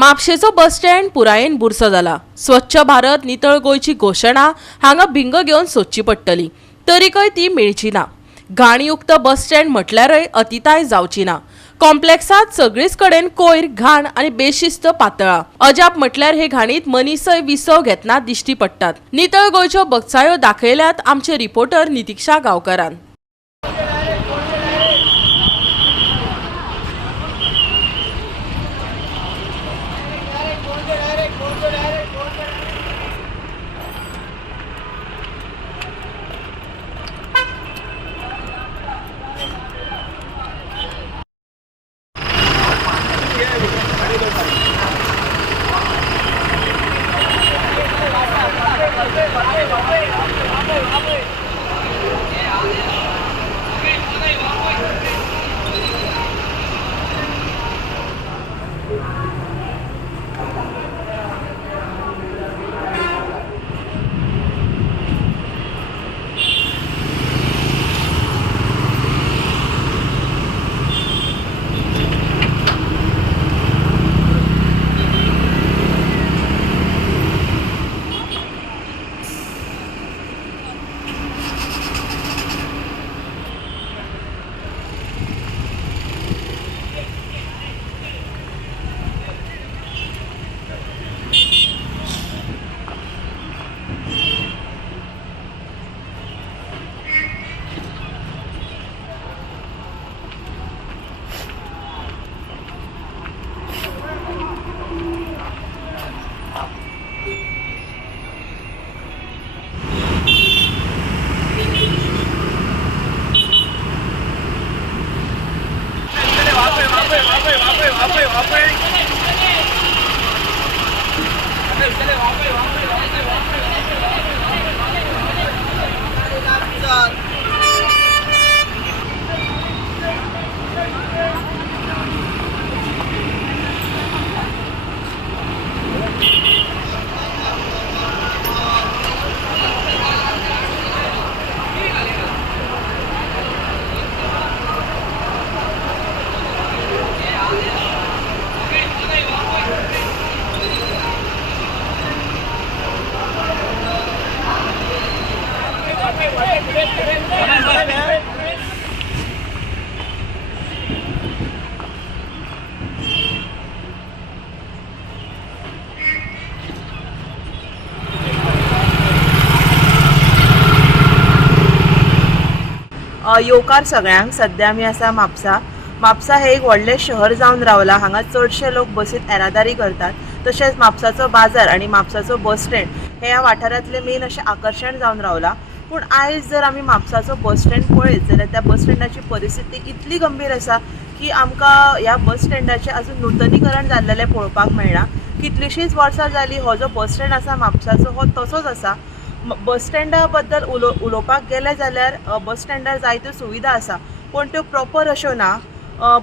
म्हापशेचो bus stand पुरायेन बुरसो जाला। स्वच्छ भारत नितळ गोयची घोषणा हांगा भिंग घेवन सोदची पडटली, तरीकय ती मेळची ना। घाणयुक्त बस स्टँड म्हटल्यारय अतिताय जावची ना। कॉम्प्लेक्सात सगळीच कडेन कोयर, घाण आनी बेशिस्त पातळा। अजाप म्हटल्यार हे घाणीत मनीसय विसव घेतना दिश्टी पडटात। नितळ गोयच्यो बगचायो दाखयल्यात आमचे रिपोर्टर नितीक्षा गांवकारान। येवकार सगळ्यांक। सध्या आमी आसा म्हापसा हे एक व्हडलें शहर जावन रावला। हांगा चडशे लोक बसीत येरादारी करतात। तशेंच म्हापसाचो बाजार आनी म्हापसाचो बस स्टँड हे ह्या वाठारांतले मेन अशें आकर्शण जावन रावला। पूण आयज जर आमी म्हापसाचो बस स्टँड पळयत जाल्यार त्या बस स्टँडाची परिस्थिती इतली गंभीर आसा की आमकां ह्या बस स्टँडाचें अजून नूतनीकरण जाल्लेलें पळोवपाक मेळना। कितलींशींच वर्सां जालीं हो जो बस स्टँड आसा म्हापसाचो हो तसोच आसा। बस स्टँडा बद्दल उलोवपाक गेले जाल्यार बस स्टँडार जायत्यो सुविधा आसा, पूण त्यो प्रॉपर अश्यो ना।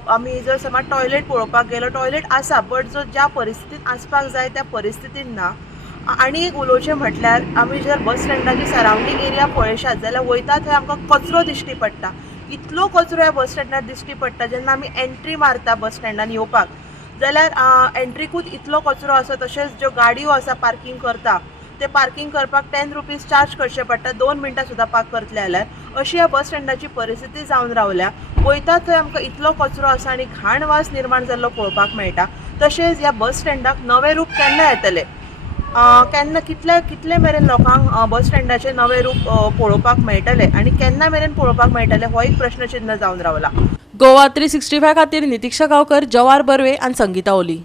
आमी जर समज टॉयलेट पळोवपाक गेलो, टॉयलेट आसा, बट जो ज्या परिस्थितीन आसपाक जाय त्या परिस्थितीन ना। आनी एक उलोवचें म्हटल्यार आमी जर बस स्टँडाची सरावंडींग एरिया पळयशात जाल्यार वयता थंय आमकां कचरो दिश्टी पडटा। इतलो कचरो ह्या बस स्टँडार दिश्टी पडटा। जेन्ना आमी एंट्री मारता बस स्टँडान येवपाक जाल्यार एंट्रीकूच इतलो कचरो आसा। तशेंच ज्यो गाडयो आसा पार्किंग करता ते पार्किंग करपाक 10 रुपीज चार्ज करचे पडटा 2 मिनटां सुद्दां पार्क करतले जाल्यार। अशी ह्या बस स्टँडाची परिस्थिती जावन रावल्या। वयता थंय आमकां इतलो कचरो आसा आनी घाण वास निर्माण जाल्लो पळोवपाक मेळटा। तशेंच ह्या बस स्टँडाक नवें रूप केन्ना येतलें, केन्ना कितले मेरेन लोकांक बस स्टँडाचें नवें रूप पळोवपाक मेळटलें आनी केन्ना मेरेन पळोवपाक मेळटलें हो एक प्रश्नचिन्ह जावन रावला। गोवा 365 खातीर नितीक्षा गांवकर, जवाहर बर्वे आनी संगीता ओली।